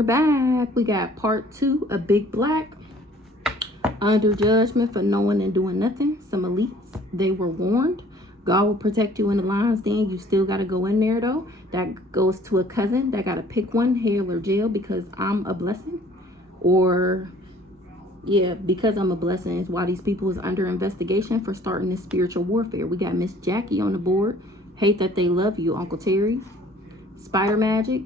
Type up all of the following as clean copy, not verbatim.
we're back. We got part 2 of Big Black. Under judgment for knowing and doing nothing. Some elites, they were warned. God will protect you in the lion's den. You still got to go in there, though. That goes to a cousin that got to pick one, hell or jail, because I'm a blessing. Or, yeah, because I'm a blessing is why these people is under investigation for starting this spiritual warfare. We got Miss Jackie on the board. Hate that they love you, Uncle Terry. Spider Magic.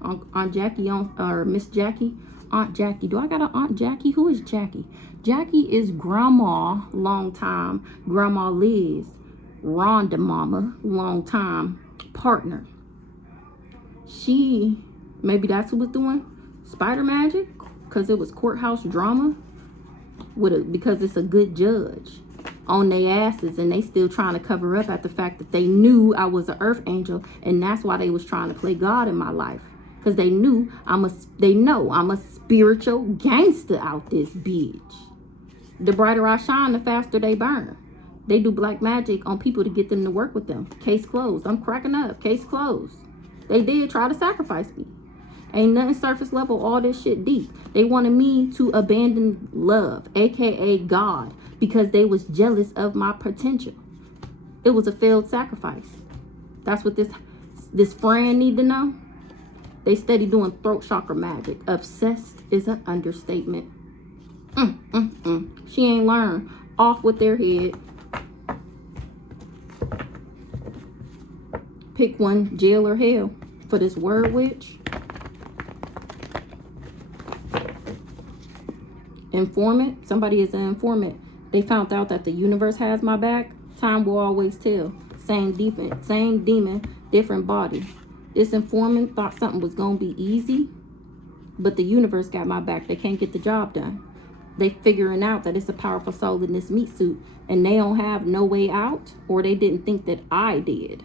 Aunt Jackie or Miss Jackie. Aunt Jackie. Do I got an Aunt Jackie? Who is Jackie? Jackie is grandma, long time. Grandma Liz, Rhonda mama, long time partner. She, maybe that's who was doing Spider Magic, because it was courthouse drama because it's a good judge on their asses, and they still trying to cover up at the fact that they knew I was an earth angel, and that's why they was trying to play God in my life. Because they know I'm a spiritual gangster out this bitch. The brighter I shine, the faster they burn. They do black magic on people to get them to work with them. Case closed. I'm cracking up. Case closed. They did try to sacrifice me. Ain't nothing surface level, all this shit deep. They wanted me to abandon love, aka God, because they was jealous of my potential. It was a failed sacrifice. That's what this friend need to know. They steady doing throat chakra magic. Obsessed is an understatement. She ain't learned. Off with their head. Pick one, jail or hell. For this word witch. Informant. Somebody is an informant. They found out that the universe has my back. Time will always tell. Same demon, different body. This informant thought something was going to be easy, but the universe got my back. They can't get the job done. They figuring out that it's a powerful soul in this meat suit, and they don't have no way out, or they didn't think that I did.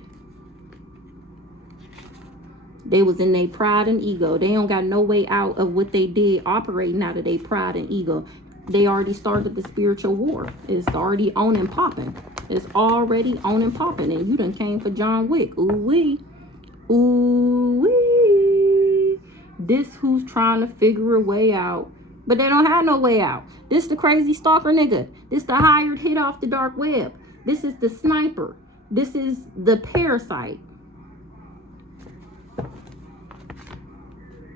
They was in their pride and ego. They don't got no way out of what they did operating out of their pride and ego. They already started the spiritual war. It's already on and popping. It's already on and popping, and you done came for John Wick. Ooh-wee. Ooh-wee. This who's trying to figure a way out, but they don't have no way out. This the crazy stalker nigga. This the hired hit off the dark web. This is the sniper. This is the parasite.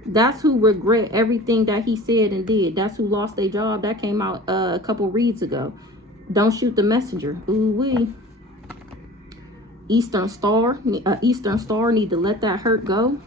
That's who regret everything that he said and did. That's who lost their job. That came out a couple reads ago. Don't shoot the messenger. Ooh-wee. Eastern Star need to let that hurt go.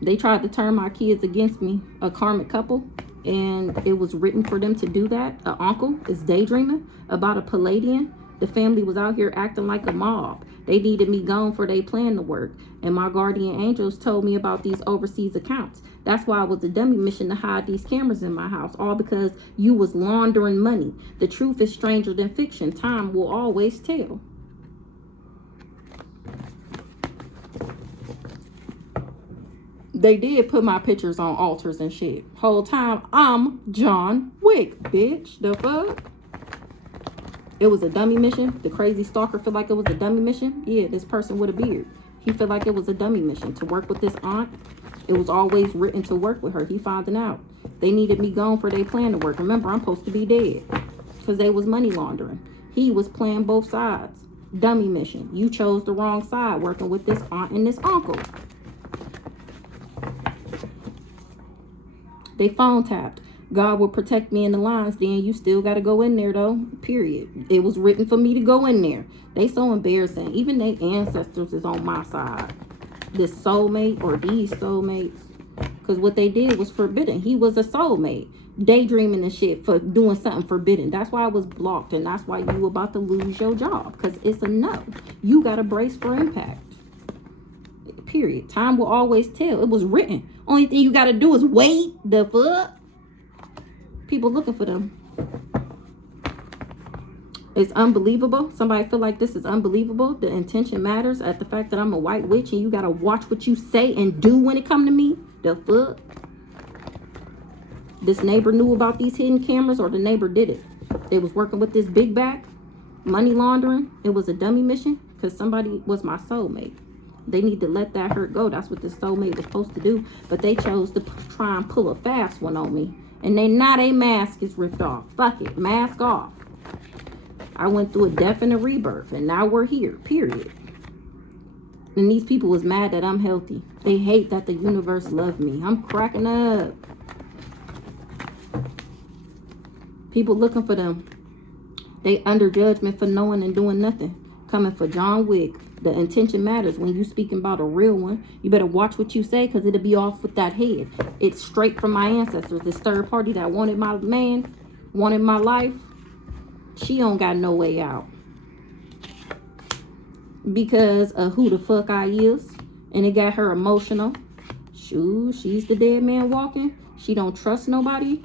They tried to turn my kids against me, a karmic couple, and it was written for them to do that. An uncle is daydreaming about a Palladian. The family was out here acting like a mob. They needed me gone for they plan to work. And my guardian angels told me about these overseas accounts. That's why it was a dummy mission to hide these cameras in my house. All because you was laundering money. The truth is stranger than fiction. Time will always tell. They did put my pictures on altars and shit. Whole time, I'm John Wick, bitch. The fuck? It was a dummy mission. The crazy stalker feel like it was a dummy mission. Yeah, this person with a beard. He felt like it was a dummy mission to work with this aunt. It was always written to work with her. He found it out. They needed me gone for their plan to work. Remember, I'm supposed to be dead because they was money laundering. He was playing both sides. Dummy mission. You chose the wrong side working with this aunt and this uncle. They phone tapped. God will protect me in the lines. Then you still got to go in there, though. Period. It was written for me to go in there. They so embarrassing. Even their ancestors is on my side. This soulmate or these soulmates. Because what they did was forbidden. He was a soulmate. Daydreaming and shit for doing something forbidden. That's why I was blocked. And that's why you about to lose your job. Because it's a no. You got to brace for impact. Period. Time will always tell. It was written. Only thing you got to do is wait. The fuck? People looking for them. It's unbelievable. Somebody feel like this is unbelievable. The intention matters at the fact that I'm a white witch and you got to watch what you say and do when it come to me. The fuck? This neighbor knew about these hidden cameras or the neighbor did it. They was working with this big back. Money laundering. It was a dummy mission because somebody was my soulmate. They need to let that hurt go. That's what the soulmate was supposed to do. But they chose to try and pull a fast one on me. And now they mask is ripped off. Fuck it. Mask off. I went through a death and a rebirth. And now we're here. Period. And these people was mad that I'm healthy. They hate that the universe loved me. I'm cracking up. People looking for them. They under judgment for knowing and doing nothing. Coming for John Wick. The intention matters. When you speaking about a real one, you better watch what you say, because it'll be off with that head. It's straight from my ancestors. This third party that wanted my man, wanted my life, she don't got no way out. Because of who the fuck I is. And it got her emotional. Shoo, she's the dead man walking. She don't trust nobody.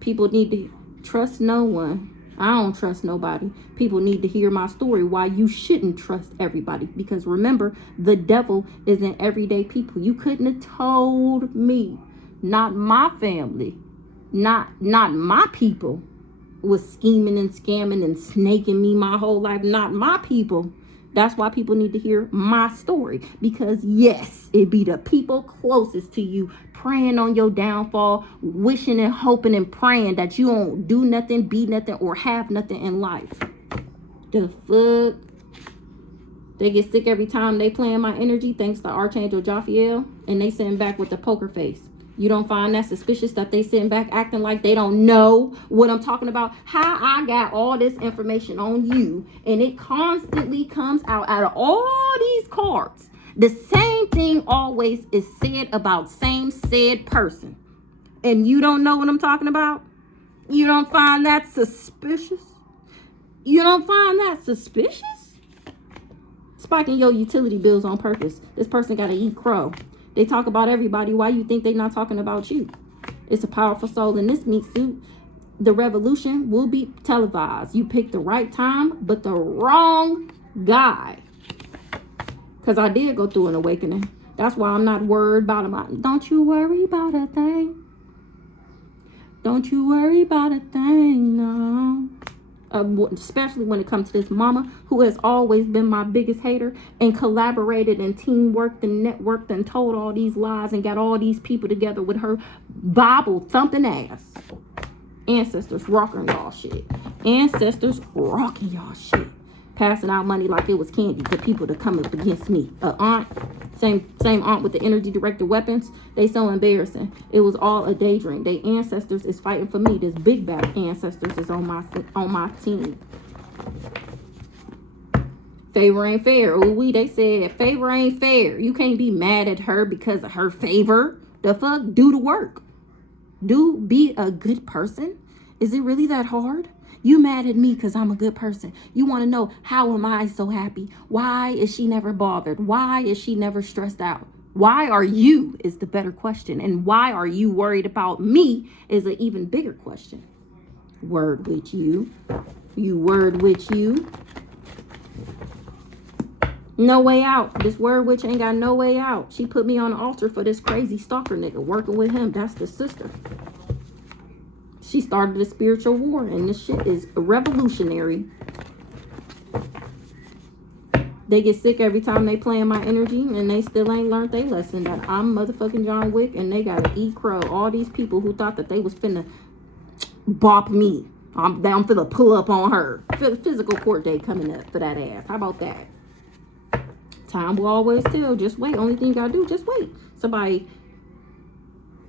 People need to trust no one. I don't trust nobody. People need to hear my story why you shouldn't trust everybody. Because remember, the devil is in everyday people. You couldn't have told me, not my family, not my people was scheming and scamming and snaking me my whole life. Not my people. That's why people need to hear my story. Because yes, it be the people closest to you praying on your downfall, wishing and hoping and praying that you won't do nothing, be nothing, or have nothing in life. The fuck? They get sick every time they playing my energy, thanks to Archangel Jophiel, and they sitting back with the poker face. You don't find that suspicious that they sitting back acting like they don't know what I'm talking about? How I got all this information on you, and it constantly comes out of all these cards. The same thing always is said about same said person. And you don't know what I'm talking about? You don't find that suspicious? You don't find that suspicious? Spiking your utility bills on purpose. This person got to eat crow. They talk about everybody. Why you think they not talking about you? It's a powerful soul in this meat suit. The revolution will be televised. You picked the right time, but the wrong guy. Because I did go through an awakening. That's why I'm not worried about him. Don't you worry about a thing. Don't you worry about a thing, no. Especially when it comes to this mama who has always been my biggest hater and collaborated and teamworked and networked and told all these lies and got all these people together with her Bible thumping ass. Ancestors rocking y'all shit. Ancestors rocking y'all shit. Passing out money like it was candy to people to come up against me. Aunt, same aunt with the energy directed weapons. They so embarrassing. It was all a daydream. They ancestors is fighting for me. This big bad ancestors is on my team. Favor ain't fair. Ooh, they said favor ain't fair. You can't be mad at her because of her favor. The fuck? Do the work. Be a good person. Is it really that hard? You mad at me because I'm a good person. You want to know, how am I so happy? Why is she never bothered? Why is she never stressed out? Why are you is the better question. And why are you worried about me is an even bigger question. Word with you. You word with you. No way out. This word witch ain't got no way out. She put me on the altar for this crazy stalker nigga. Working with him. That's the sister. She started a spiritual war, and this shit is revolutionary. They get sick every time they play in my energy, and they still ain't learned their lesson that I'm motherfucking John Wick, and they gotta eat crow. All these people who thought that they was finna bop me, I'm finna pull up on her. Physical court day coming up for that ass. How about that? Time will always tell. Just wait. Only thing you gotta do, just wait. Somebody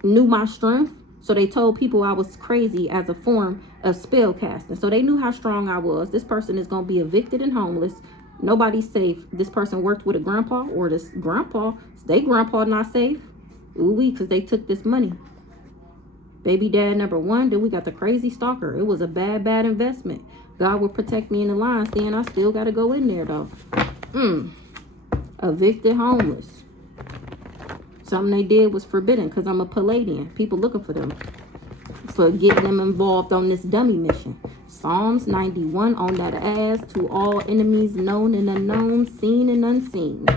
knew my strength. So they told people I was crazy as a form of spell casting. So they knew how strong I was. This person is going to be evicted and homeless. Nobody's safe. This person worked with a grandpa, or this grandpa. They grandpa not safe. Ooh-wee, because they took this money. Baby dad number one. Then we got the crazy stalker. It was a bad investment. God will protect me in the lines. Then I still got to go in there though. Evicted homeless. Something they did was forbidden because I'm a Palladian. People looking for them. For getting them involved on this dummy mission. Psalms 91 on that ass, to all enemies known and unknown, seen and unseen.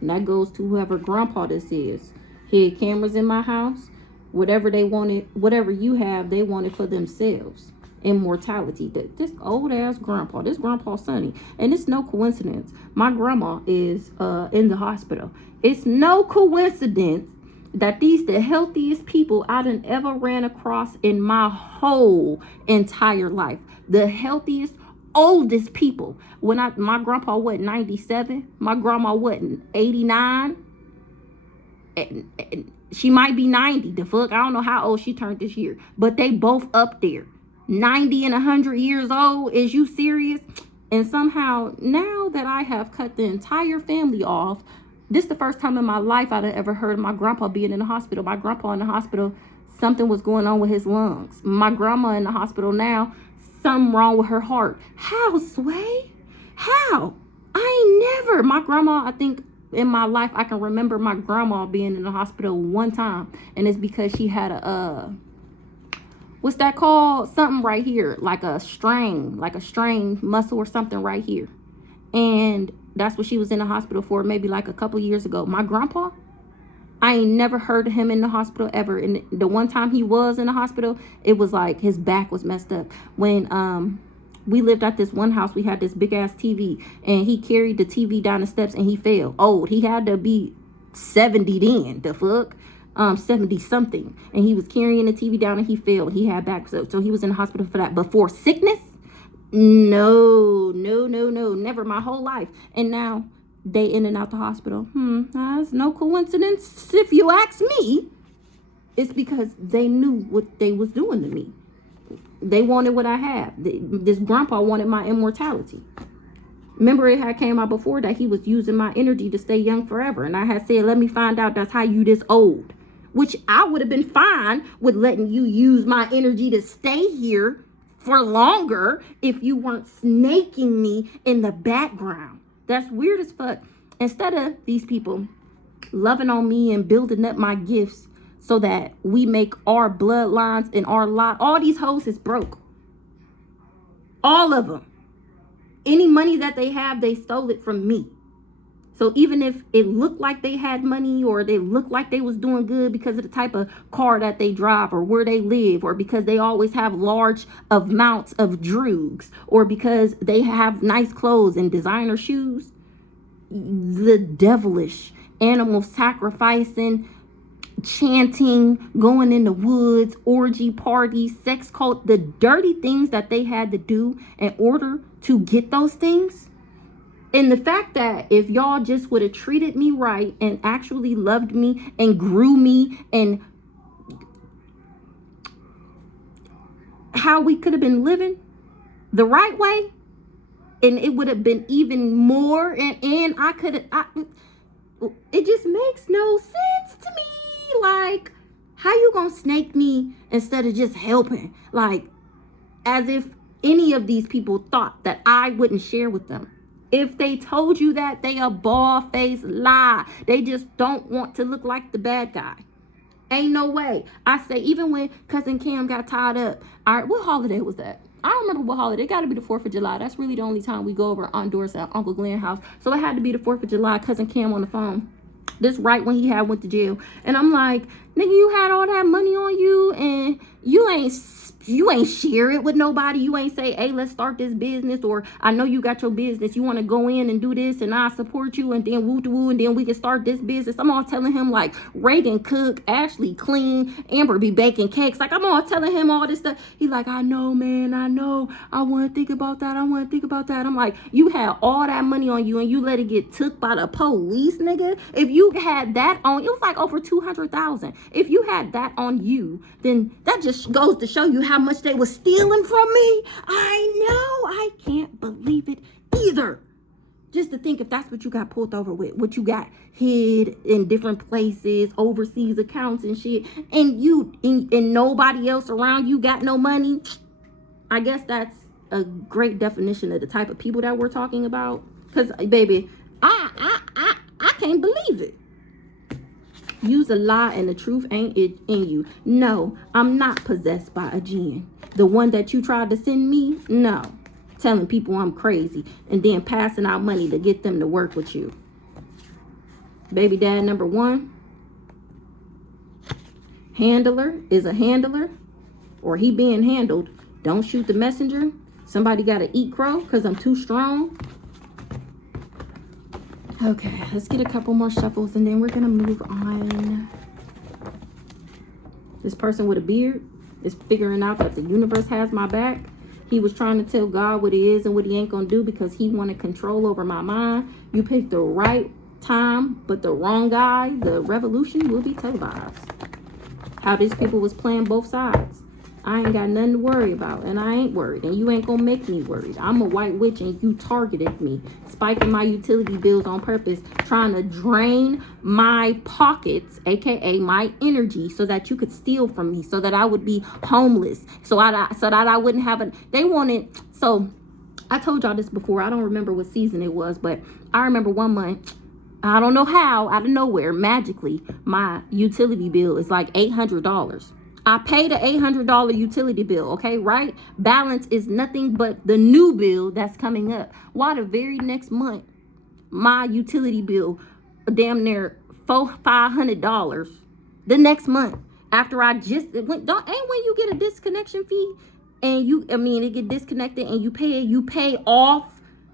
And that goes to whoever grandpa this is. He had cameras in my house. Whatever they wanted, whatever you have, they wanted for themselves. immortality. This old ass grandpa, this grandpa Sonny, and it's no coincidence. My grandma is in the hospital. It's no coincidence that these the healthiest people I done ever ran across in my whole entire life. The healthiest, oldest people. When my grandpa wasn't 97, my grandma wasn't 89. And she might be 90. The fuck, I don't know how old she turned this year, but they both up there, 90 and 100 years old. Is you serious? And somehow now that I have cut the entire family off, this is the first time in my life I'd ever heard of my grandpa being in the hospital. My grandpa in the hospital, something was going on with his lungs. My grandma in the hospital now, something wrong with her heart. How, Sway? How? I ain't never. My grandma, I think in my life, I can remember my grandma being in the hospital one time. And it's because she had a, what's that called? Something right here, like a strain muscle or something right here. And that's what she was in the hospital for, maybe like a couple years ago. My grandpa, I ain't never heard of him in the hospital ever. And the one time he was in the hospital, it was like his back was messed up. When we lived at this one house, we had this big ass TV, and he carried the TV down the steps and he fell. Old. He had to be 70 then. The fuck? 70 something. And he was carrying the TV down and he fell. He had back. So he was in the hospital for that. But for sickness? No, never my whole life. And now they in and out the hospital. That's no coincidence if you ask me. It's because they knew what they was doing to me. They wanted what I have. This grandpa wanted my immortality. Remember, it had came out before that he was using my energy to stay young forever. And I had said, let me find out that's how you this old. Which I would have been fine with letting you use my energy to stay here for longer if you weren't snaking me in the background. That's weird as fuck. Instead of these people loving on me and building up my gifts so that we make our bloodlines and our lot, all these hoes is broke. All of them. Any money that they have, they stole it from me. So even if it looked like they had money, or they looked like they was doing good because of the type of car that they drive, or where they live, or because they always have large amounts of drugs, or because they have nice clothes and designer shoes, the devilish, animal sacrificing, chanting, going in the woods, orgy parties, sex cult, the dirty things that they had to do in order to get those things. And the fact that if y'all just would have treated me right and actually loved me and grew me, and how we could have been living the right way, and it would have been even more, and I could have, it just makes no sense to me. Like, how you gonna snake me instead of just helping? Like, as if any of these people thought that I wouldn't share with them. If they told you that, they a bald-faced lie. They just don't want to look like the bad guy. Ain't no way. I say, even when Cousin Cam got tied up, what holiday was that? I don't remember what holiday. It got to be the 4th of July. That's really the only time we go over Aunt Doris and Uncle Glenn's house. So it had to be the 4th of July. Cousin Cam on the phone. This right when he had went to jail. And I'm like, nigga, you had all that money on you and you ain't share it with nobody. You ain't say, hey, let's start this business, or I know you got your business. You want to go in and do this and I support you, and then woo and then we can start this business. I'm all telling him like Reagan cook, Ashley clean, Amber be baking cakes. Like, I'm all telling him all this stuff. He like, I know, man, I know. I want to think about that. I'm like, you had all that money on you and you let it get took by the police, nigga. If you had that on, it was like over 200,000. If you had that on you, then that just goes to show you how much they was stealing from me. I know. I can't believe it either. Just to think, if that's what you got pulled over with, what you got hid in different places, overseas accounts and shit, and you and nobody else around you got no money. I guess that's a great definition of the type of people that we're talking about. Cause baby, I can't believe it. Use a lie and the truth ain't it in you. No, I'm not possessed by a jinn. The one that you tried to send me, no. Telling people I'm crazy and then passing out money to get them to work with you. Baby dad number 1, handler is a handler, or he being handled, Don't shoot the messenger. Somebody got to eat crow because I'm too strong. Okay, let's get a couple more shuffles and then we're going to move on. This person with a beard is figuring out that the universe has my back. He was trying to tell God what he is and what he ain't going to do because he wanted control over my mind. You picked the right time, but the wrong guy. The revolution will be televised. How these people was playing both sides. I ain't got nothing to worry about, and I ain't worried, and you ain't gonna make me worried. I'm a white witch, and you targeted me, spiking my utility bills on purpose, trying to drain my pockets, aka my energy, so that you could steal from me, so that I would be homeless, so that I wouldn't have a. They wanted. So I told y'all this before. I don't remember what season it was, but I remember one month. I don't know how, out of nowhere, magically, my utility bill is like $800. I paid an $800 utility bill, okay, right? Balance is nothing but the new bill that's coming up. Why the very next month, my utility bill, damn near $500 the next month after I just went, ain't when you get a disconnection fee and it get disconnected and you pay off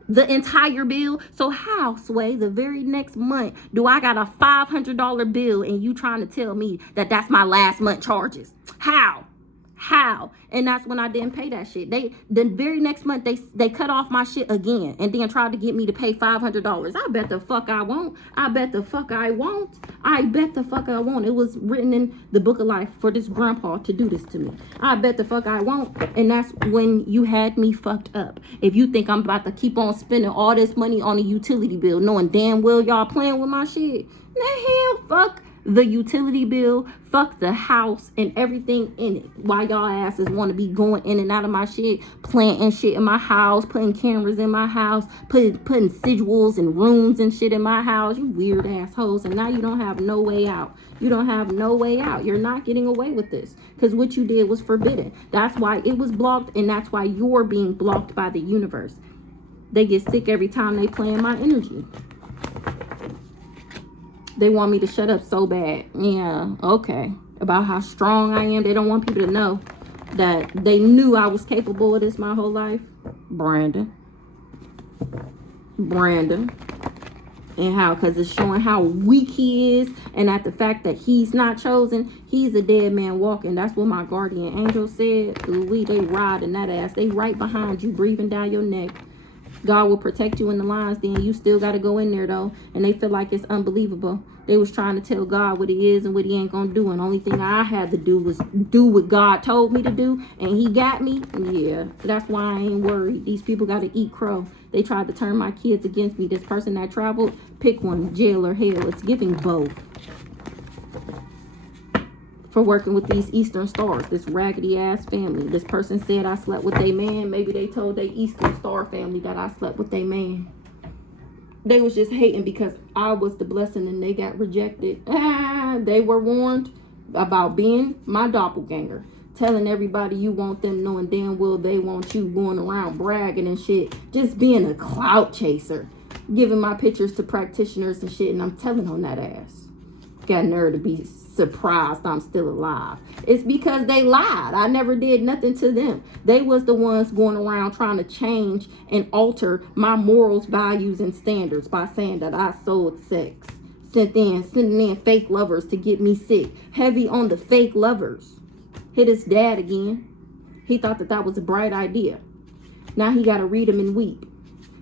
the entire bill. So how, Sway, the very next month do I got a $500 bill and you trying to tell me that that's my last month charges? How? And that's when I didn't pay that shit. The very next month they cut off my shit again and then tried to get me to pay $500. I bet the fuck I won't. I bet the fuck I won't. I bet the fuck I won't. It was written in the book of life for this grandpa to do this to me. I bet the fuck I won't. And that's when you had me fucked up. If you think I'm about to keep on spending all this money on a utility bill, knowing damn well y'all playing with my shit, the hell, fuck the utility bill, fuck the house and everything in it. Why y'all asses want to be going in and out of my shit, planting shit in my house, putting cameras in my house, putting sigils and rooms and shit in my house, you weird assholes. And now you don't have no way out. You don't have no way out. You're not getting away with this because what you did was forbidden. That's why it was blocked, and that's why you're being blocked by the universe. They get sick every time they play in my energy. They want me to shut up so bad. Yeah, okay. About how strong I am. They don't want people to know that they knew I was capable of this my whole life. Brandon. And how? Because it's showing how weak he is. And at the fact that he's not chosen, he's a dead man walking. That's what my guardian angel said. Ooh, they riding that ass. They right behind you, breathing down your neck. God will protect you in the lines, then you still got to go in there, though. And they feel like it's unbelievable. They was trying to tell God what he is and what he ain't going to do. And the only thing I had to do was do what God told me to do. And he got me. Yeah, that's why I ain't worried. These people got to eat crow. They tried to turn my kids against me. This person that traveled, pick one, jail or hell. It's giving both. For working with these Eastern Stars, this raggedy ass family. This person said I slept with their man. Maybe they told their Eastern Star family that I slept with their man. They was just hating because I was the blessing and they got rejected. They were warned about being my doppelganger. Telling everybody you want them, knowing damn well they want you, going around bragging and shit. Just being a clout chaser. Giving my pictures to practitioners and shit, and I'm telling on that ass. Got nerve to be surprised I'm still alive. It's because they lied. I never did nothing to them. They was the ones going around trying to change and alter my morals, values, and standards by saying that I sold sex. Sending in fake lovers to get me sick. Heavy on the fake lovers. Hit his dad again. He thought that was a bright idea. Now he got to read him and weep.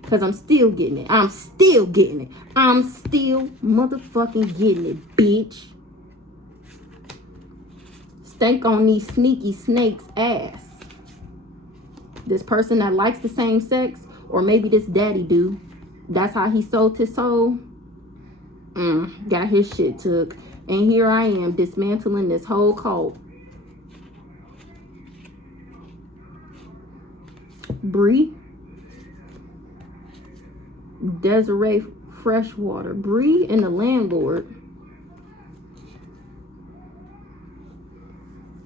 Because I'm still getting it. I'm still getting it. I'm still motherfucking getting it, bitch. Stank on these sneaky snakes' ass. This person that likes the same sex, or maybe this daddy do. That's how he sold his soul. Got his shit took. And here I am dismantling this whole cult. Bree. Desiree Freshwater. Bree and the landlord.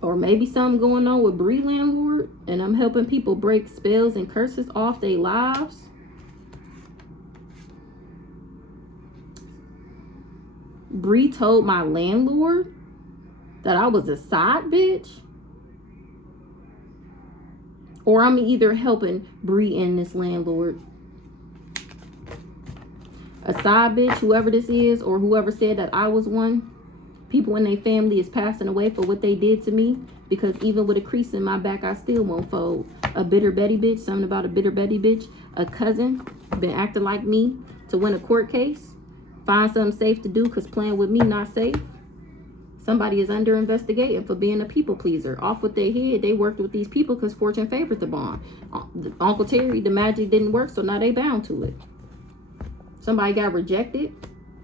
Or maybe something going on with Bree landlord. And I'm helping people break spells and curses off their lives. Bree told my landlord that I was a side bitch. Or I'm either helping Bree and this landlord. A side bitch, whoever this is, or whoever said that I was one. People in their family is passing away for what they did to me. Because even with a crease in my back, I still won't fold. A bitter Betty bitch, something about a bitter Betty bitch. A cousin, been acting like me to win a court case. Find something safe to do because playing with me not safe. Somebody is under investigating for being a people pleaser. Off with their head, they worked with these people because fortune favored the bond. Uncle Terry, the magic didn't work, so now they bound to it. Somebody got rejected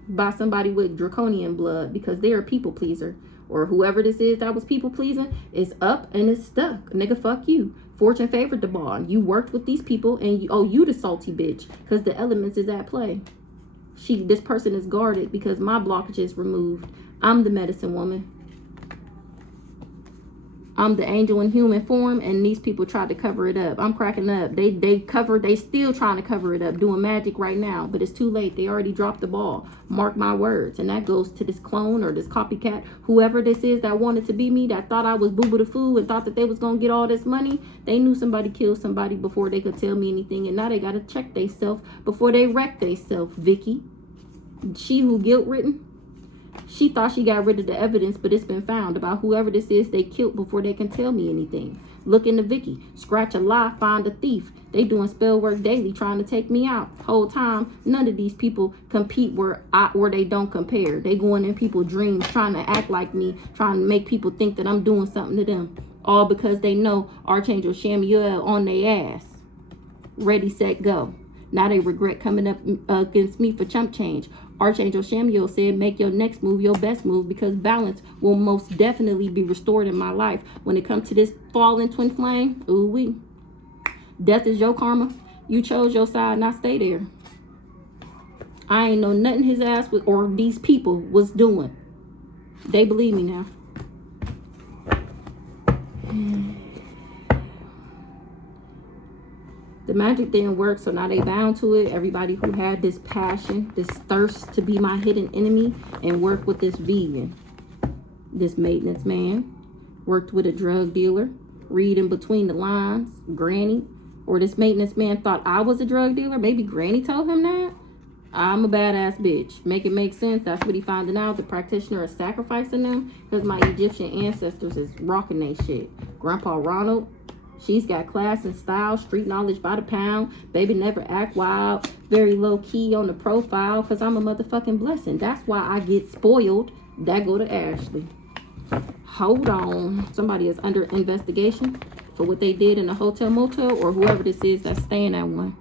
by somebody with draconian blood because they're a people pleaser. Or whoever this is that was people pleasing is up and it's stuck. Nigga, fuck you. Fortune favored the bond. You worked with these people and you the salty bitch because the elements is at play. This person is guarded because my blockage is removed. I'm the medicine woman. I'm the angel in human form, and these people tried to cover it up. I'm cracking up. They still trying to cover it up, doing magic right now, but it's too late. They already dropped the ball. Mark my words. And that goes to this clone or this copycat, whoever this is that wanted to be me, that thought I was Boo Boo the Fool and thought that they was gonna get all this money. They knew somebody killed somebody before they could tell me anything, and now they gotta check theyself before they wreck theyself. Vicky, she who guilt written. She thought she got rid of the evidence, but it's been found about whoever this is they killed before they can tell me anything. Look into Vicky. Scratch a lie, find a thief. They doing spell work daily trying to take me out. Whole time, none of these people compete where they don't compare. They going in people's dreams trying to act like me, trying to make people think that I'm doing something to them. All because they know Archangel Chamuel on their ass. Ready, set, go. Now they regret coming up against me for chump change. Archangel Chamuel said, make your next move your best move because balance will most definitely be restored in my life. When it comes to this fallen twin flame, ooh-wee. Death is your karma. You chose your side, not stay there. I ain't know nothing his ass was, or these people was doing. They believe me now. The magic didn't work, so now they bound to it. Everybody who had this passion, this thirst to be my hidden enemy and work with this vegan, this maintenance man, worked with a drug dealer, reading between the lines, Granny, or this maintenance man thought I was a drug dealer. Maybe Granny told him that. I'm a badass bitch. Make it make sense. That's what he found out. The practitioner is sacrificing them because my Egyptian ancestors is rocking they shit. Grandpa Ronald, she's got class and style, street knowledge by the pound. Baby never act wild. Very low key on the profile because I'm a motherfucking blessing. That's why I get spoiled. That go to Ashley. Hold on. Somebody is under investigation for what they did in the hotel motel or whoever this is that's staying at one.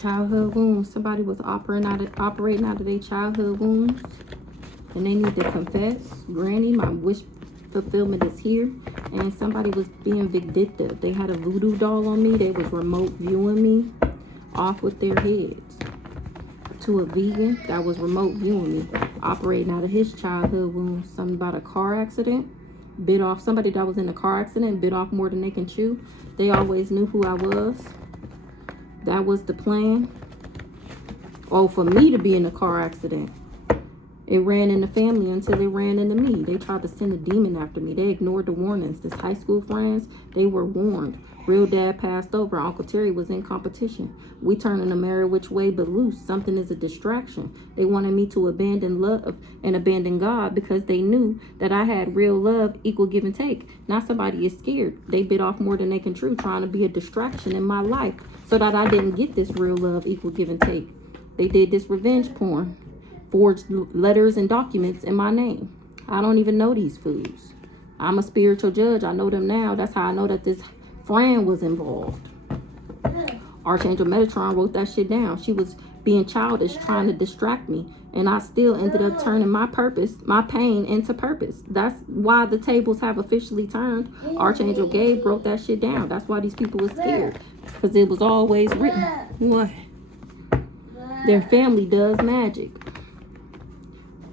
Childhood wounds. Somebody was operating out of their childhood wounds. And they need to confess. Granny, my wish fulfillment is here. And somebody was being vindictive. They had a voodoo doll on me. They was remote viewing me off with their heads. To a vegan that was remote viewing me, operating out of his childhood wounds. Something about a car accident. Bit off somebody that was in a car accident, bit off more than they can chew. They always knew who I was. That was the plan. Oh, for me to be in a car accident. It ran in the family until it ran into me. They tried to send a demon after me. They ignored the warnings. This high school friends, they were warned. Real dad passed over. Uncle Terry was in competition. We turning the marry which way but loose. Something is a distraction. They wanted me to abandon love and abandon God because they knew that I had real love, equal give and take. Now somebody is scared. They bit off more than they can chew, trying to be a distraction in my life so that I didn't get this real love, equal give and take. They did this revenge porn. Forged letters and documents in my name. I don't even know these fools. I'm a spiritual judge. I know them now. That's how I know that this friend was involved. Archangel Metatron wrote that shit down. She was being childish, trying to distract me. And I still ended up turning my purpose, my pain, into purpose. That's why the tables have officially turned. Archangel Gabe wrote that shit down. That's why these people were scared. Because it was always written. What? Their family does magic.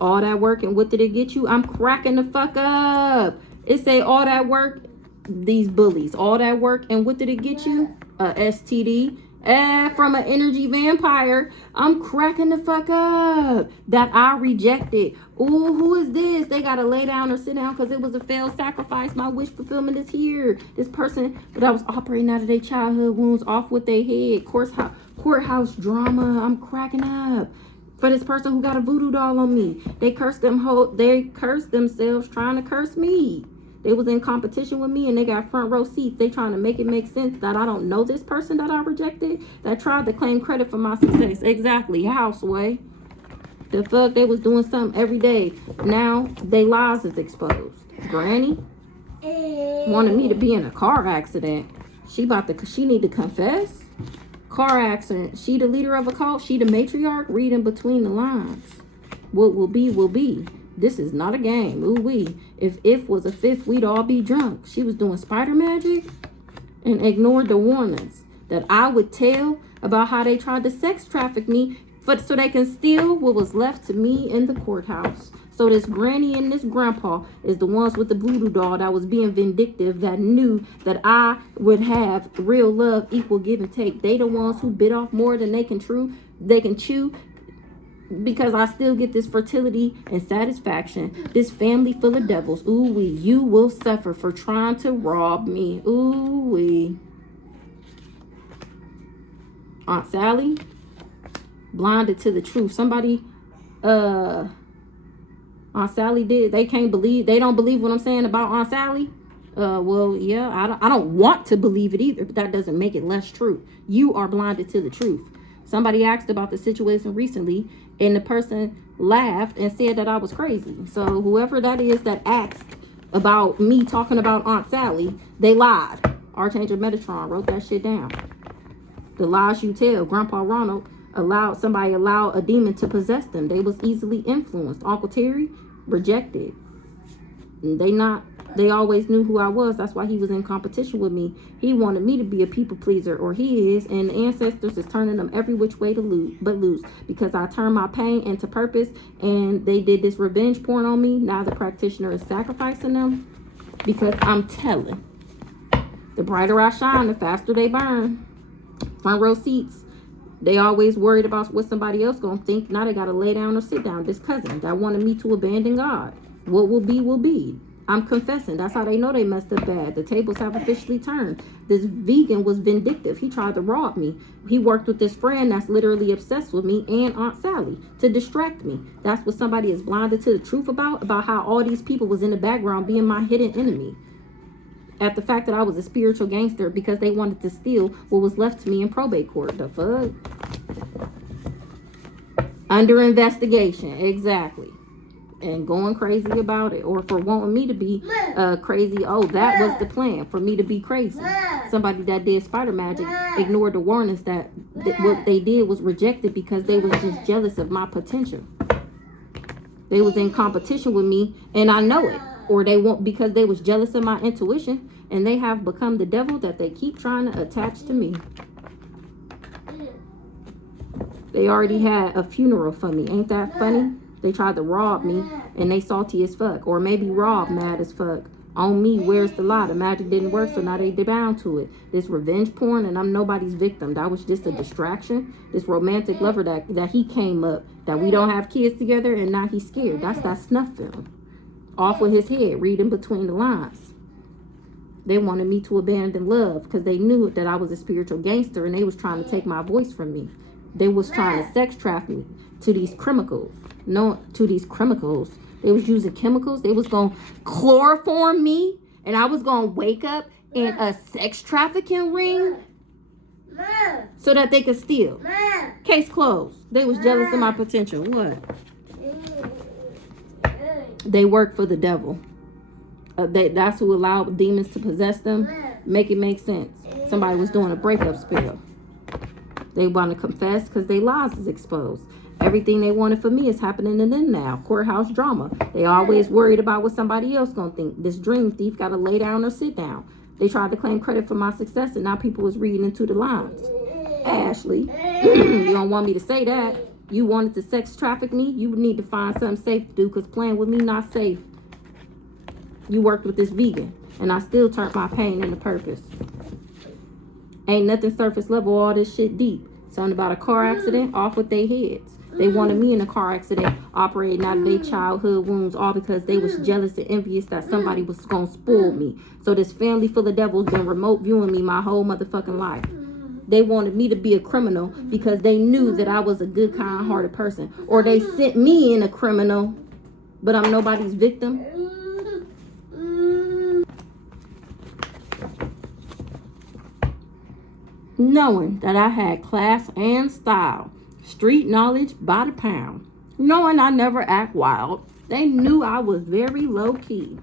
All that work, and what did it get you? I'm cracking the fuck up. It say all that work, these bullies. All that work, and what did it get you? A STD, From an energy vampire, I'm cracking the fuck up that I rejected. Ooh, who is this? They gotta lay down or sit down because it was a failed sacrifice. My wish fulfillment is here. This person that was operating out of their childhood wounds off with their head. Courthouse drama. I'm cracking up. For this person who got a voodoo doll on me. They cursed themselves trying to curse me. They was in competition with me and they got front row seats. They trying to make it make sense that I don't know this person that I rejected that tried to claim credit for my success. Exactly. Houseway. The fuck, they was doing something every day. Now they lies is exposed. Granny wanted me to be in a car accident. She need to confess. Car accident. She the leader of a cult. She the matriarch. Reading between the lines. What will be will be. This is not a game. Ooh wee. If was a fifth, we'd all be drunk. She was doing spider magic and ignored the warnings that I would tell about how they tried to sex traffic me so they can steal what was left to me in the courthouse. So this granny and this grandpa is the ones with the voodoo doll that was being vindictive, that knew that I would have real love, equal give and take. They the ones who bit off more than they can chew. Because I still get this fertility and satisfaction. This family full of devils. Ooh wee. You will suffer for trying to rob me. Ooh wee. Aunt Sally, blinded to the truth. Somebody, Aunt Sally did. They don't believe what I'm saying about Aunt Sally. Well, yeah, I don't want to believe it either, but that doesn't make it less true. You are blinded to the truth. Somebody asked about the situation recently, and the person laughed and said that I was crazy. So whoever that is that asked about me talking about Aunt Sally, they lied. Archangel Metatron wrote that shit down. The lies you tell. Grandpa Ronald allowed a demon to possess them. They was easily influenced. Uncle Terry rejected. They always knew who I was. That's why he was in competition with me. He wanted me to be a people pleaser, or he is, and the ancestors is turning them every which way to lose because I turned my pain into purpose, and they did this revenge porn on me. Now the practitioner is sacrificing them because I'm telling. The brighter I shine, the faster they burn. Front row seats. They always worried about what somebody else gonna think. Now they gotta lay down or sit down. This cousin that wanted me to abandon God. What will be, will be. I'm confessing. That's how they know they messed up bad. The tables have officially turned. This vegan was vindictive. He tried to rob me. He worked with this friend that's literally obsessed with me and Aunt Sally to distract me. That's what somebody is blinded to the truth about how all these people was in the background being my hidden enemy. At the fact that I was a spiritual gangster because they wanted to steal what was left to me in probate court. The fuck? Under investigation. Exactly. And going crazy about it, or for wanting me to be crazy. Oh, that was the plan, for me to be crazy. Somebody that did spider magic ignored the warnings that what they did was rejected because they was just jealous of my potential. They was in competition with me, and I know it. Or they won't, because they was jealous of my intuition, and they have become the devil that they keep trying to attach to me. They already had a funeral for me. Ain't that funny? They tried to rob me, and they salty as fuck. Or maybe Rob mad as fuck. On me, where's the lie? The magic didn't work, so now they bound to it. This revenge porn, and I'm nobody's victim. That was just a distraction. This romantic lover that he came up, that we don't have kids together, and now he's scared. That's that snuff film. Off with his head, reading between the lines. They wanted me to abandon love because they knew that I was a spiritual gangster, and they was trying to take my voice from me. They was trying to sex traffic me to these chemicals. No, to these chemicals. They was using chemicals. They was going to chloroform me, and I was going to wake up in a sex trafficking ring so that they could steal. Case closed. They was jealous of my potential. What? They work for the devil. That's who allowed demons to possess them. Make it make sense. Somebody was doing a breakup spell. They want to confess because their lies is exposed. Everything they wanted for me is happening to them now. Courthouse drama. They always worried about what somebody else gonna think. This dream thief got to lay down or sit down. They tried to claim credit for my success, and now people was reading into the lines. Ashley, you don't want me to say that. You wanted to sex traffic me? You need to find something safe to do, because playing with me not safe. You worked with this vegan, and I still turned my pain into purpose. Ain't nothing surface level, all this shit deep. Something about a car accident, off with their heads. They wanted me in a car accident, operating out of their childhood wounds, all because they was jealous and envious that somebody was gonna spoil me. So this family full of devils been remote viewing me my whole motherfucking life. They wanted me to be a criminal because they knew that I was a good, kind-hearted person. Or they sent me in a criminal, but I'm nobody's victim. Knowing that I had class and style, street knowledge by the pound, knowing I never act wild, they knew I was very low-key,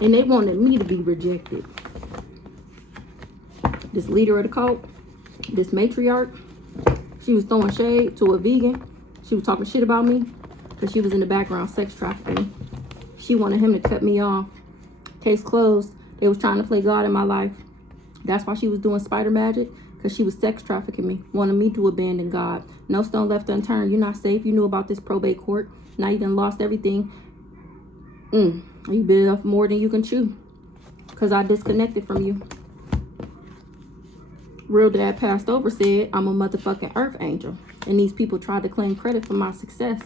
and they wanted me to be rejected. This leader of the cult, this matriarch, she was throwing shade to a vegan. She was talking shit about me because she was in the background sex trafficking. She wanted him to cut me off. Case closed. They was trying to play God in my life. That's why she was doing spider magic, because she was sex trafficking me, wanted me to abandon God. No stone left unturned. You're not safe. You knew about this probate court. Now you done lost everything. You bit off more than you can chew, because I disconnected from you. Real Dad Passed Over said, I'm a motherfucking earth angel. And these people tried to claim credit for my success.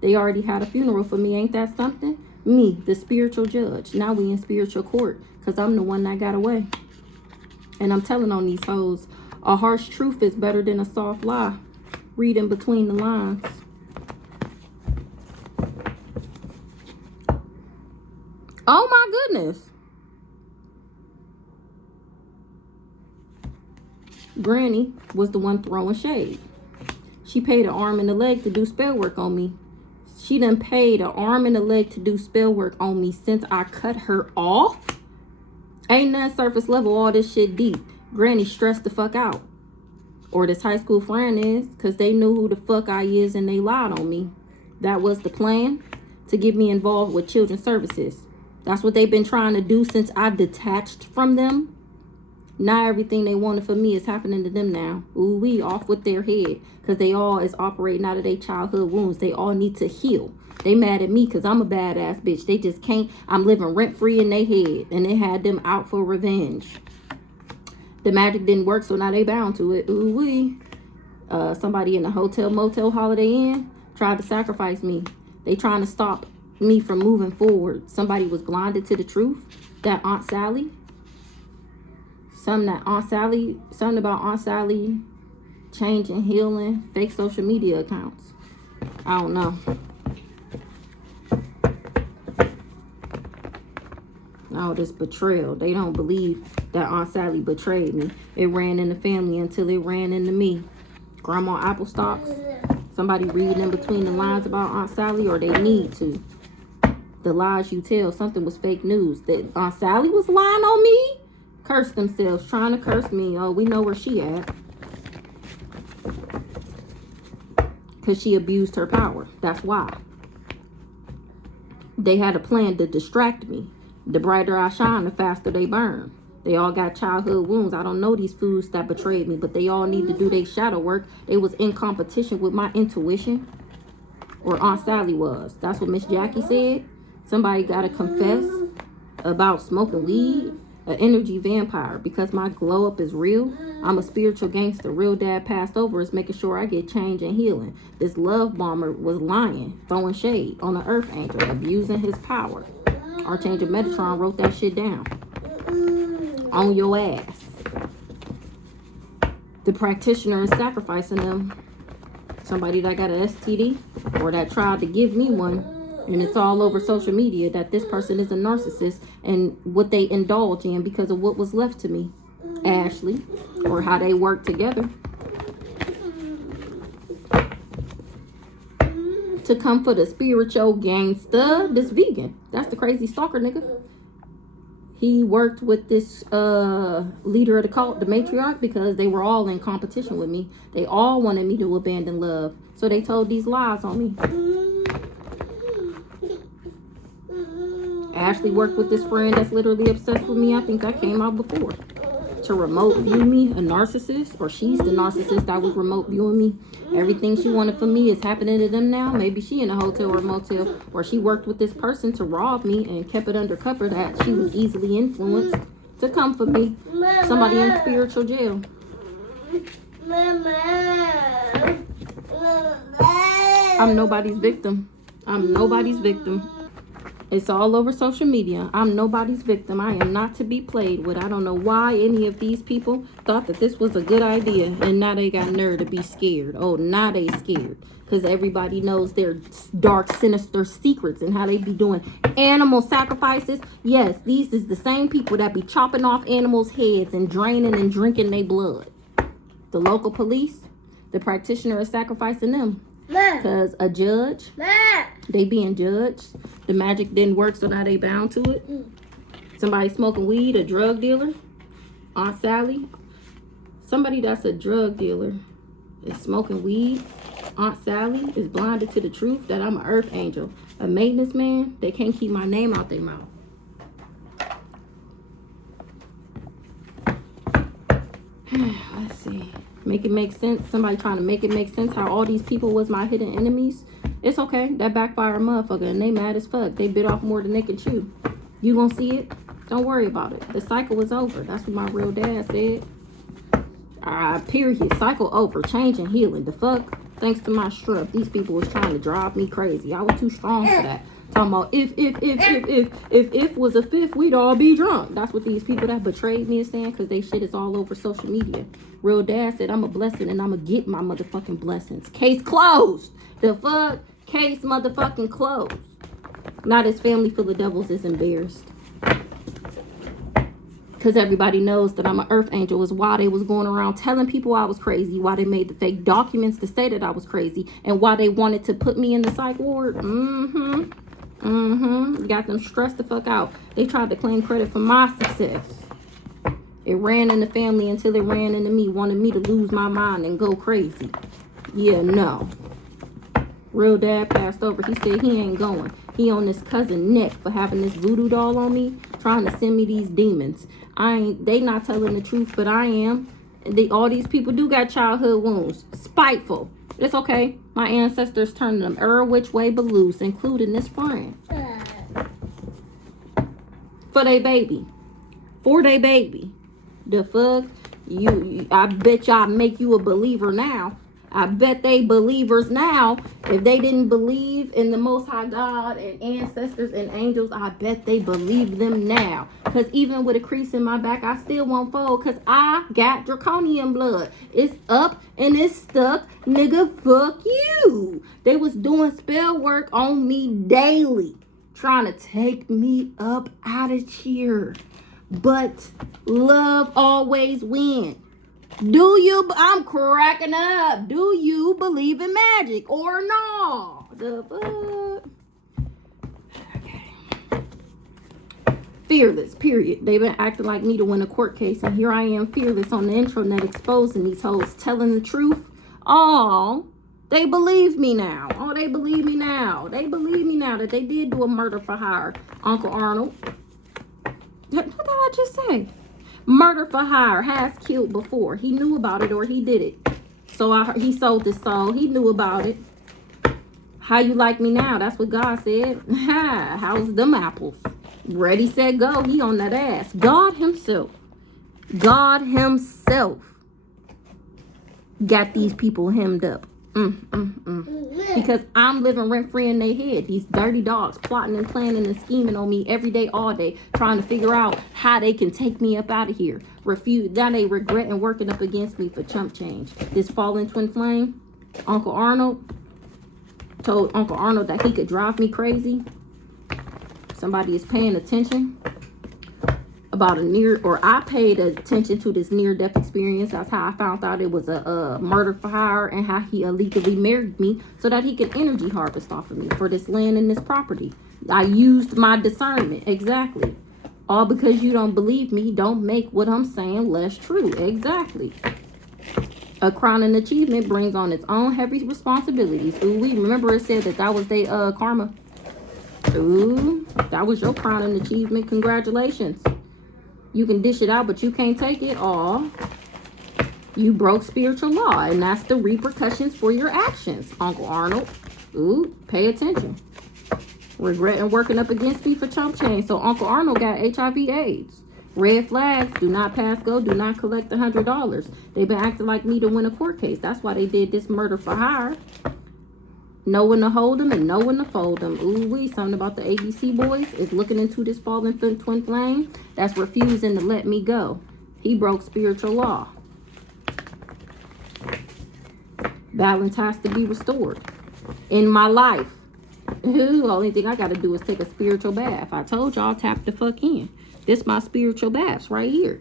They already had a funeral for me. Ain't that something? Me, the spiritual judge. Now we in spiritual court, because I'm the one that got away. And I'm telling on these hoes, a harsh truth is better than a soft lie. Reading between the lines. Oh my goodness. Granny was the one throwing shade. She paid an arm and a leg to do spell work on me. She done paid an arm and a leg to do spell work on me since I cut her off. Ain't nothing surface level, all this shit deep. Granny stressed the fuck out. Or this high school friend is, because they knew who the fuck I is and they lied on me. That was the plan, to get me involved with children's services. That's what they've been trying to do since I detached from them. Now everything they wanted for me is happening to them now. Ooh, we off with their head, because they all is operating out of their childhood wounds. They all need to heal. They mad at me because I'm a badass bitch. They just can't. I'm living rent-free in their head, and they had them out for revenge. The magic didn't work, so now they bound to it. Ooh, wee. Somebody in the hotel, motel, Holiday Inn tried to sacrifice me. They trying to stop me from moving forward. Somebody was blinded to the truth. That Aunt Sally. Something about Aunt Sally changing, healing, fake social media accounts. I don't know. Oh, this betrayal. They don't believe that Aunt Sally betrayed me. It ran in the family until it ran into me. Grandma Applestocks. Somebody reading in between the lines about Aunt Sally, or they need to. The lies you tell, something was fake news. That Aunt Sally was lying on me? Curse themselves, trying to curse me. Oh, we know where she at. Because she abused her power. That's why. They had a plan to distract me. The brighter I shine, the faster they burn. They all got childhood wounds. I don't know these fools that betrayed me, but they all need to do their shadow work. They was in competition with my intuition. Or Aunt Sally was. That's what Miss Jackie said. Somebody got to confess about smoking weed. An energy vampire, because my glow up is real. I'm a spiritual gangster. Real Dad Passed Over is making sure I get change and healing. This love bomber was lying, throwing shade on the earth angel, abusing his power. Archangel Metatron wrote that shit down. On your ass. The practitioner is sacrificing them. Somebody that got an STD or that tried to give me one. And it's all over social media that this person is a narcissist and what they indulge in because of what was left to me. Ashley, or how they work together. To come for the spiritual gangster, this vegan. That's the crazy stalker nigga. He worked with this leader of the cult, the matriarch, because they were all in competition with me. They all wanted me to abandon love. So they told these lies on me. Ashley worked with this friend that's literally obsessed with me. I think that came out before. To remote view me, a narcissist, or she's the narcissist that was remote viewing me. Everything she wanted for me is happening to them now. Maybe she in a hotel or motel, or she worked with this person to rob me and kept it under cover that she was easily influenced to come for me. Somebody in spiritual jail. I'm nobody's victim. I'm nobody's victim. It's all over social media. I'm nobody's victim. I am not to be played with. I don't know why any of these people thought that this was a good idea, and now they got nerve to be scared. Oh, now they scared because everybody knows their dark, sinister secrets and how they be doing animal sacrifices. Yes, these is the same people that be chopping off animals' heads and draining and drinking their blood. The local police, the practitioner is sacrificing them. Because a judge, they being judged. The magic didn't work, so now they bound to it. Somebody smoking weed, a drug dealer. Aunt Sally. Somebody that's a drug dealer is smoking weed. Aunt Sally is blinded to the truth that I'm an earth angel. A maintenance man, they can't keep my name out their mouth. Let's see. Make it make sense. Somebody trying to make it make sense how all these people was my hidden enemies. It's okay. That backfire motherfucker, and they mad as fuck. They bit off more than they can chew. You gonna see it? Don't worry about it. The cycle is over. That's what my real dad said. Period. Cycle over. Change and healing. The fuck? Thanks to my strep, these people was trying to drive me crazy. I was too strong for that. Talking about if was a fifth, we'd all be drunk. That's what these people that betrayed me is saying, because they shit is all over social media. Real dad said, I'm a blessing and I'm gonna get my motherfucking blessings. Case closed. The fuck? Case motherfucking closed. Now this family full of devils is embarrassed. Because everybody knows that I'm an earth angel is why they was going around telling people I was crazy, why they made the fake documents to say that I was crazy, and why they wanted to put me in the psych ward. Got them stressed the fuck out. They tried to claim credit for my success. It ran in the family until it ran into me, wanted me to lose my mind and go crazy. Yeah, no. Real dad passed over. He said he ain't going. He on this cousin neck for having this voodoo doll on me, trying to send me these demons. They not telling the truth, but I am. All these people do got childhood wounds. Spiteful. It's okay. My ancestors turned them which way but loose, including this friend. For they baby. For they baby. The fuck? I bet y'all make you a believer now. I bet they believers now. If they didn't believe in the Most High God and ancestors and angels, I bet they believe them now. Because even with a crease in my back, I still won't fold because I got draconian blood. It's up and it's stuck. Nigga, fuck you. They was doing spell work on me daily, trying to take me up out of here. But love always wins. I'm cracking up. Do you believe in magic or no? The fuck? Okay. Fearless, period. They've been acting like me to win a court case, and here I am fearless on the intranet exposing these hoes, telling the truth. Oh, they believe me now. Oh, they believe me now. They believe me now that they did do a murder for hire. Uncle Arnold. What did I just say? Murder for hire, has killed before. He knew about it or he did it. So he sold his soul. He knew about it. How you like me now? That's what God said. How's them apples? Ready, set, go. He on that ass. God himself. God himself got these people hemmed up. Because I'm living rent-free in their head. These dirty dogs plotting and planning and scheming on me every day, all day, trying to figure out how they can take me up out of here. Now they regret and working up against me for chump change. This fallen twin flame, Uncle Arnold, told Uncle Arnold that he could drive me crazy. Somebody is paying attention about I paid attention to this near-death experience. That's how I found out it was a murder for hire, and how he illegally married me so that he could energy harvest off of me for this land and this property. I used my discernment. Exactly. All because you don't believe me, don't make what I'm saying less true. Exactly. A crowning achievement brings on its own heavy responsibilities. Ooh, we remember it said that was their karma. Ooh, that was your crowning achievement. Congratulations. You can dish it out, but you can't take it. Aw. You broke spiritual law, and that's the repercussions for your actions, Uncle Arnold. Ooh, pay attention. Regret and working up against me for chump change. So Uncle Arnold got HIV/AIDS. Red flags, do not pass go, do not collect $100. They've been acting like me to win a court case. That's why they did this murder for hire. Know when to hold them and know when to fold them. Ooh wee, something about the ABC boys is looking into this fallen twin flame that's refusing to let me go. He broke spiritual law. Balance has to be restored in my life. The only thing I got to do is take a spiritual bath. I told y'all, tap the fuck in. This my spiritual baths right here.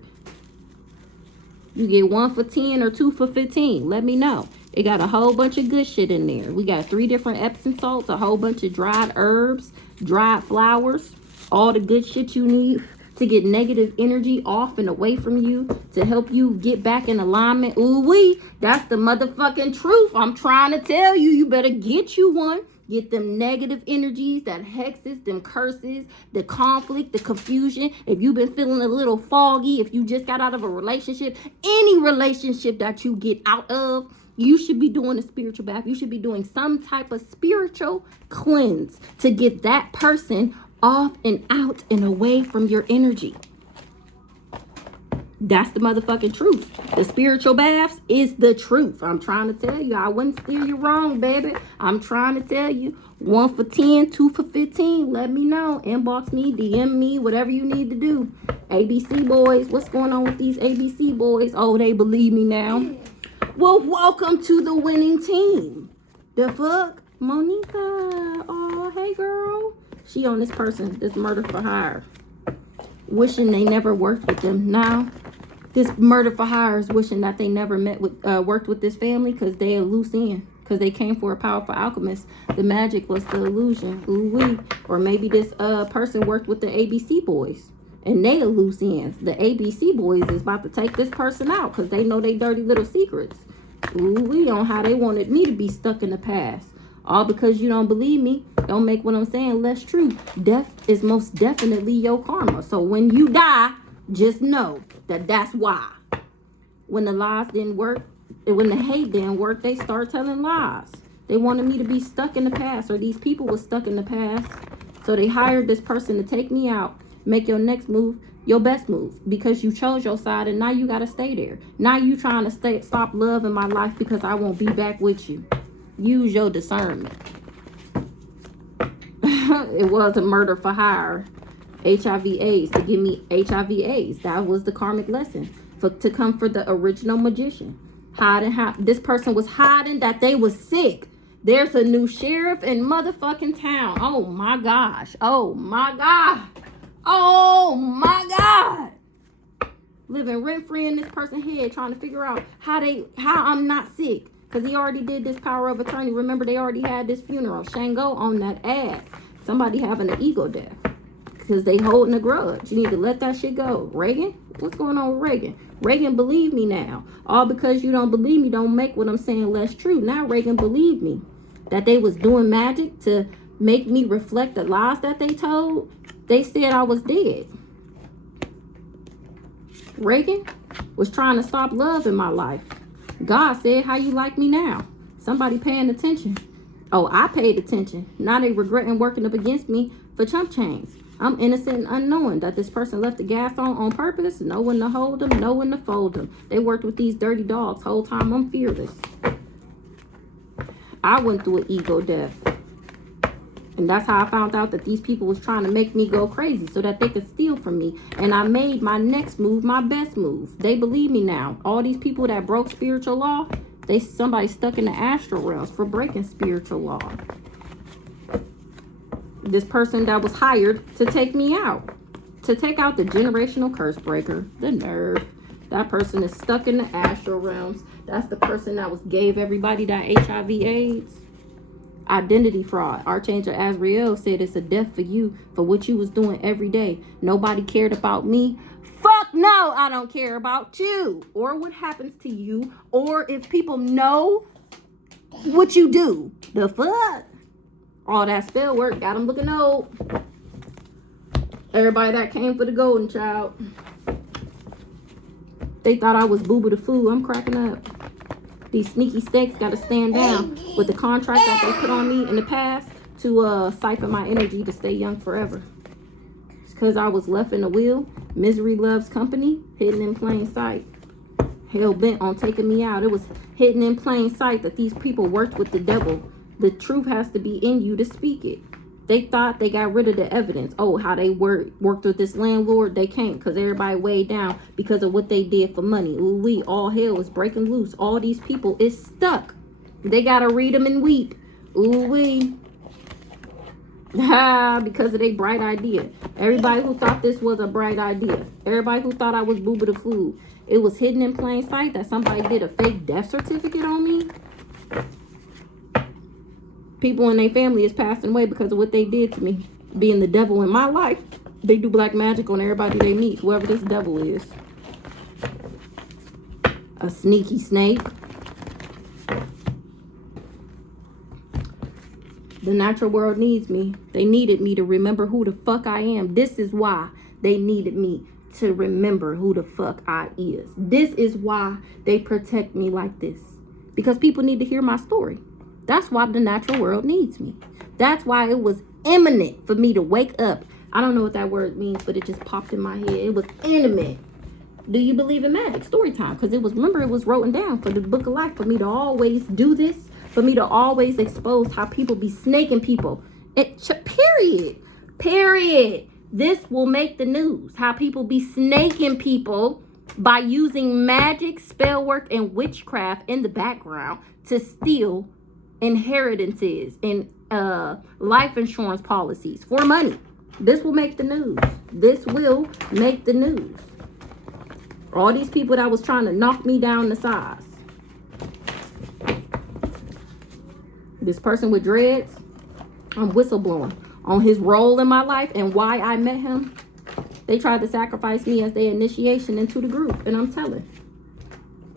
You get 1 for 10 or 2 for 15. Let me know. It got a whole bunch of good shit in there. We got 3 different Epsom salts, a whole bunch of dried herbs, dried flowers, all the good shit you need to get negative energy off and away from you, to help you get back in alignment. Ooh wee, that's the motherfucking truth. I'm trying to tell you, you better get you one. Get them negative energies, that hexes, them curses, the conflict, the confusion. If you've been feeling a little foggy, if you just got out of a relationship, any relationship that you get out of, you should be doing a spiritual bath. You should be doing some type of spiritual cleanse to get that person off and out and away from your energy. That's the motherfucking truth. The spiritual baths is the truth. I'm trying to tell you. I wouldn't steer you wrong, baby. I'm trying to tell you. 1 for 10, 2 for 15. Let me know. Inbox me, DM me, whatever you need to do. ABC boys. What's going on with these ABC boys? Oh, they believe me now. Well, welcome to the winning team. The fuck? Monica. Oh, hey, girl. She on this person, this murder for hire. Wishing they never worked with them. Now, this murder for hire is wishing that they never worked with this family, because they a loose end. Because they came for a powerful alchemist. The magic was the illusion. Ooh wee. Or maybe this person worked with the ABC boys, and they a loose ends. The ABC boys is about to take this person out because they know they dirty little secrets. Ooh wee, on how they wanted me to be stuck in the past. All because you don't believe me. Don't make what I'm saying less true. Death is most definitely your karma. So when you die, just know that that's why. When the lies didn't work, when the hate didn't work, they start telling lies. They wanted me to be stuck in the past, or these people were stuck in the past. So they hired this person to take me out, make your next move your best move, because you chose your side, and now you got to stay there. Now you trying to stop love in my life because I won't be back with you. Use your discernment. It was a murder for hire. HIV/AIDS, to give me HIV/AIDS. That was the karmic lesson. To come for the original magician. This person was hiding that they was sick. There's a new sheriff in motherfucking town. Oh my gosh. Oh my God. Oh my God. Living rent free in this person's head, trying to figure out how I'm not sick. Because he already did this power of attorney. Remember, they already had this funeral. Shango on that ass. Somebody having an ego death. Because they holding a grudge. You need to let that shit go. Reagan? What's going on with Reagan? Reagan believe me now. All because you don't believe me don't make what I'm saying less true. Now Reagan believed me. That they was doing magic to make me reflect the lies that they told. They said I was dead. Reagan was trying to stop love in my life. God said, how you like me now? Somebody paying attention. Oh, I paid attention. Now they regretting working up against me for chump chains. I'm innocent and unknowing that this person left the gas on purpose. Know when to hold them, know when to fold them. They worked with these dirty dogs whole time. I'm fearless. I went through an ego death. And that's how I found out that these people was trying to make me go crazy so that they could steal from me. And I made my next move my best move. They believe me now. All these people that broke spiritual law, somebody stuck in the astral realms for breaking spiritual law. This person that was hired to take me out. To take out the generational curse breaker. The nerve. That person is stuck in the astral realms. That's the person that gave everybody that HIV/AIDS. Identity fraud. Archangel Azrael said it's a death for you for what you was doing every day. Nobody cared about me. Fuck no, I don't care about you or what happens to you or if people know what you do. The fuck? All that spell work got them looking old. Everybody that came for the golden child. They thought I was Boo Boo the Fool. I'm cracking up. These sneaky snakes got to stand down with the contract that they put on me in the past to siphon my energy to stay young forever. because I was left in the will. Misery loves company, hidden in plain sight. Hell bent on taking me out. It was hidden in plain sight that these people worked with the devil. The truth has to be in you to speak it. They thought they got rid of the evidence. Oh, how they worked with this landlord. They can't because everybody weighed down because of what they did for money. Ooh, all hell is breaking loose. All these people is stuck. They got to read them and weep. Ooh-wee. Because of their bright idea. Everybody who thought this was a bright idea. Everybody who thought I was Booba the Food. It was hidden in plain sight that somebody did a fake death certificate on me. People in their family is passing away because of what they did to me. Being the devil in my life. They do black magic on everybody they meet. Whoever this devil is. A sneaky snake. The natural world needs me. They needed me to remember who the fuck I am. This is why they needed me to remember who the fuck I is. This is why they protect me like this. Because people need to hear my story. That's why the natural world needs me. That's why it was imminent for me to wake up. I don't know what that word means, but it just popped in my head. It was imminent. Do you believe in magic? Story time. Because it was written down for the book of life for me to always do this. For me to always expose how people be snaking people. Period. This will make the news. How people be snaking people by using magic, spell work, and witchcraft in the background to steal inheritances and life insurance policies for money. This will make the news. This will make the news. All these people that was trying to knock me down the size. This person with dreads, I'm whistleblowing on his role in my life and why I met him. They tried to sacrifice me as their initiation into the group, and I'm telling.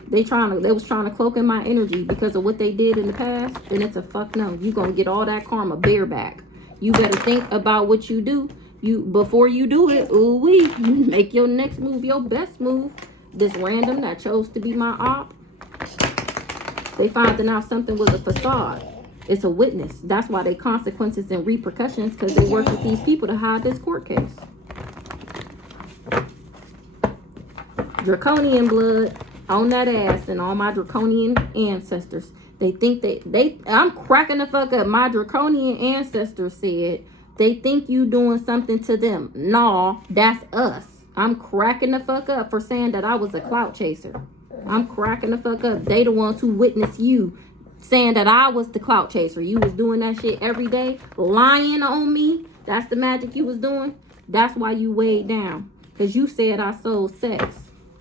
They was trying to cloak in my energy because of what they did in the past, and it's a fuck no. You gonna get all that karma bareback. You better think about what you do. Before you do it, ooh wee, make your next move your best move. This random that chose to be my op, they found that now something was a facade. It's a witness. That's why they consequences and repercussions, because they work with these people to hide this court case. Draconian blood on that ass and all my draconian ancestors. They think I'm cracking the fuck up. My draconian ancestors said they think you doing something to them. Nah, that's us. I'm cracking the fuck up for saying that I was a clout chaser. I'm cracking the fuck up. They the ones who witnessed you saying that I was the clout chaser. You was doing that shit every day, lying on me. That's the magic you was doing. That's why you weighed down, because you said I sold sex,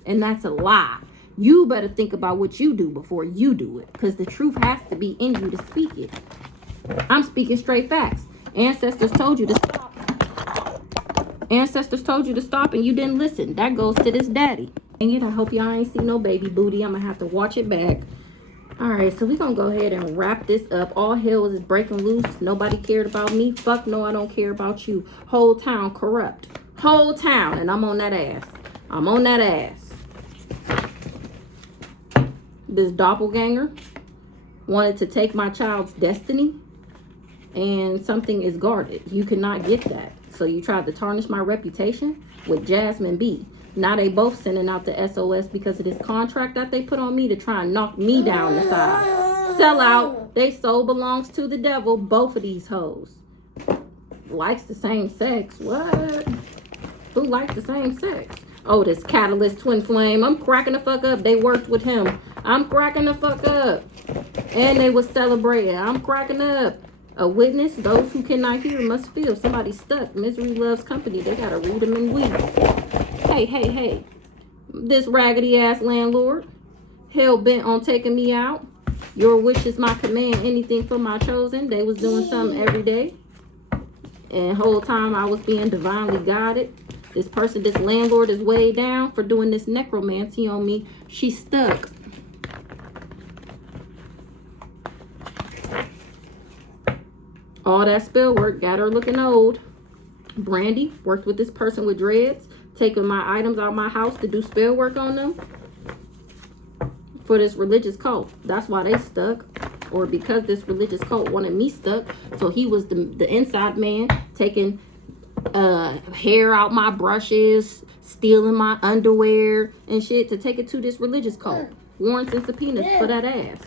and that's a lie. You better think about what you do before you do it, because the truth has to be in you to speak it. I'm speaking straight facts. Ancestors told you to stop. Ancestors told you to stop and you didn't listen. That goes to this daddy. And I hope y'all ain't see no baby booty. I'm gonna have to watch it back. All right, so we're gonna go ahead and wrap this up. All hell is breaking loose. Nobody cared about me. Fuck no, I don't care about you. Whole town corrupt. Whole town, and I'm on that ass. I'm on that ass. This doppelganger wanted to take my child's destiny, and something is guarded. You cannot get that. So you tried to tarnish my reputation with Jasmine B. Now they both sending out the SOS because of this contract that they put on me to try and knock me down the side. Sell out. They soul belongs to the devil. Both of these hoes. Likes the same sex. What? Who likes the same sex? Oh, this Catalyst Twin Flame. I'm cracking the fuck up. They worked with him. I'm cracking the fuck up. And they was celebrating. I'm cracking up. A witness, those who cannot hear must feel. Somebody stuck. Misery loves company. They gotta read them and weep. Hey. This raggedy ass landlord. Hell bent on taking me out. Your wish is my command. Anything for my chosen. They was doing something every day. And whole time I was being divinely guided. This person, this landlord is way down for doing this necromancy on me. She's stuck. All that spell work got her looking old. Brandy worked with this person with dreads, taking my items out of my house to do spell work on them for this religious cult. That's why they stuck, or because this religious cult wanted me stuck. So he was the inside man taking hair out my brushes, stealing my underwear and shit to take it to this religious cult. Warrants and subpoenas for that ass.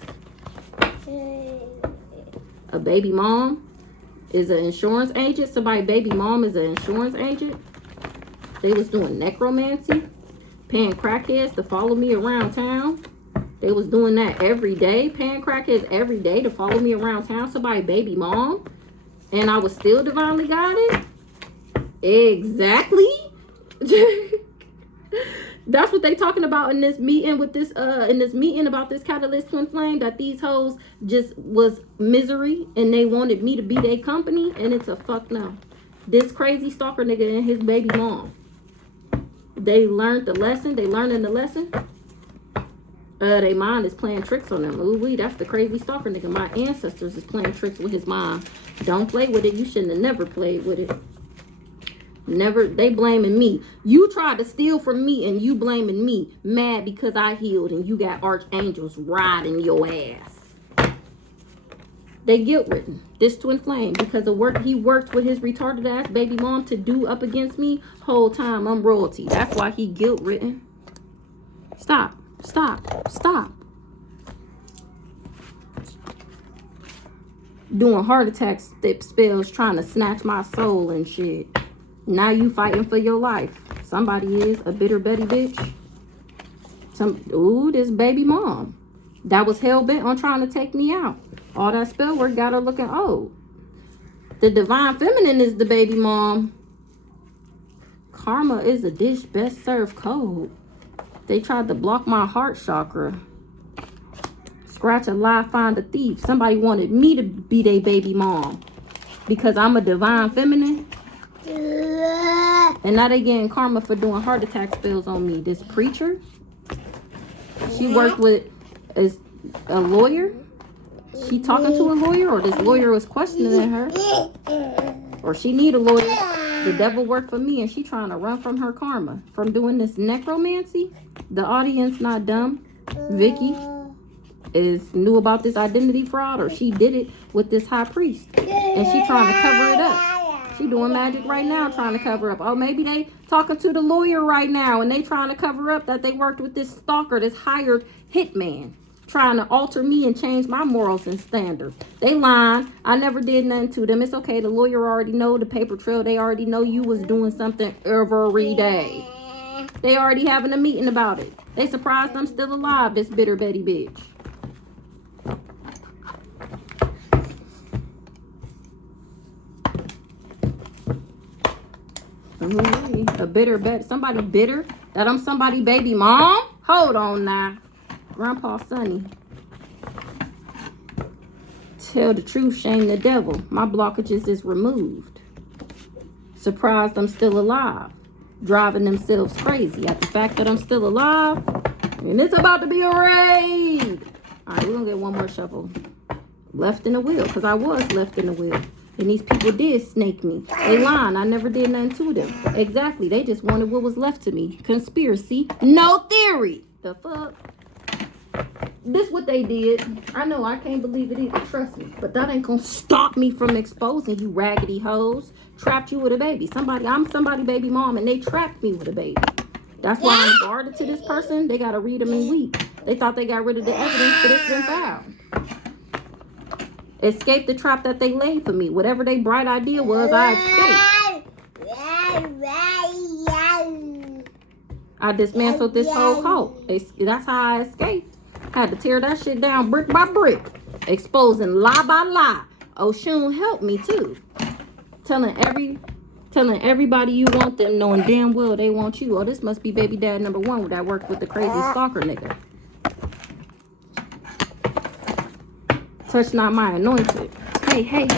A baby mom is an insurance agent. Somebody baby mom is an insurance agent. They was doing necromancy, paying crackheads to follow me around town. They was doing that every day, paying crackheads every day to follow me around town. Somebody baby mom, and I was still divinely guided. Exactly. That's what they talking about in this meeting with this about this catalyst twin flame, that these hoes just was misery and they wanted me to be their company, and it's a fuck no. This crazy stalker nigga and his baby mom, they learned the lesson. They learning the lesson. They mind is playing tricks on them. Ooh wee, that's the crazy stalker nigga. My ancestors is playing tricks with his mind. Don't play with it. You shouldn't have never played with it. Never. They blaming me. You tried to steal from me and you blaming me. Mad because I healed and you got archangels riding your ass. They guilt ridden. This twin flame, because of work he worked with his retarded ass baby mom to do up against me. Whole time I'm royalty. That's why he guilt ridden. Stop. Stop. Stop. Doing heart attack spells trying to snatch my soul and shit. Now you fighting for your life. Somebody is a bitter Betty bitch. Ooh, this baby mom that was hell-bent on trying to take me out. All that spell work got her looking old. The divine feminine is the baby mom. Karma is a dish best served cold. They tried to block my heart chakra. Scratch a lie, find a thief. Somebody wanted me to be their baby mom because I'm a divine feminine. And now they getting karma for doing heart attack spells on me. This preacher, she worked with a lawyer. She talking to a lawyer, or this lawyer was questioning her, or she need a lawyer. The devil worked for me and she trying to run from her karma from doing this necromancy. The audience not dumb. Vicky knew about this identity fraud, or she did it with this high priest and she trying to cover it up. She doing magic right now trying to cover up. Oh, maybe they talking to the lawyer right now and they trying to cover up that they worked with this stalker, this hired hitman, trying to alter me and change my morals and standards. They lying. I never did nothing to them. It's okay. The lawyer already know the paper trail. They already know you was doing something every day. They already having a meeting about it. They surprised I'm still alive, this bitter Betty bitch. A bitter bet. Somebody bitter that I'm somebody baby mom? Hold on now. Grandpa Sonny. Tell the truth, shame the devil. My blockages is removed. Surprised I'm still alive. Driving themselves crazy at the fact that I'm still alive. And it's about to be a raid. Alright, we're gonna get one more shuffle. Left in the wheel, because I was left in the wheel. And these people did snake me. They lying. I never did nothing to them. Exactly. They just wanted what was left to me. Conspiracy. No theory. The fuck? This what they did. I know. I can't believe it either. Trust me. But that ain't gonna stop me from exposing you raggedy hoes. Trapped you with a baby. I'm somebody baby mom, and they trapped me with a baby. That's why I'm guarded to this person. They gotta read them and weep. They thought they got rid of the evidence, but it's been found. Escape the trap that they laid for me. Whatever their bright idea was, I escaped. I dismantled this whole cult. That's how I escaped. Had to tear that shit down brick by brick. Exposing lie by lie. Oshun helped me too. Telling everybody you want them, knowing damn well they want you. Oh, this must be baby dad number one that worked with the crazy stalker nigga. Touch not my anointed. Hey.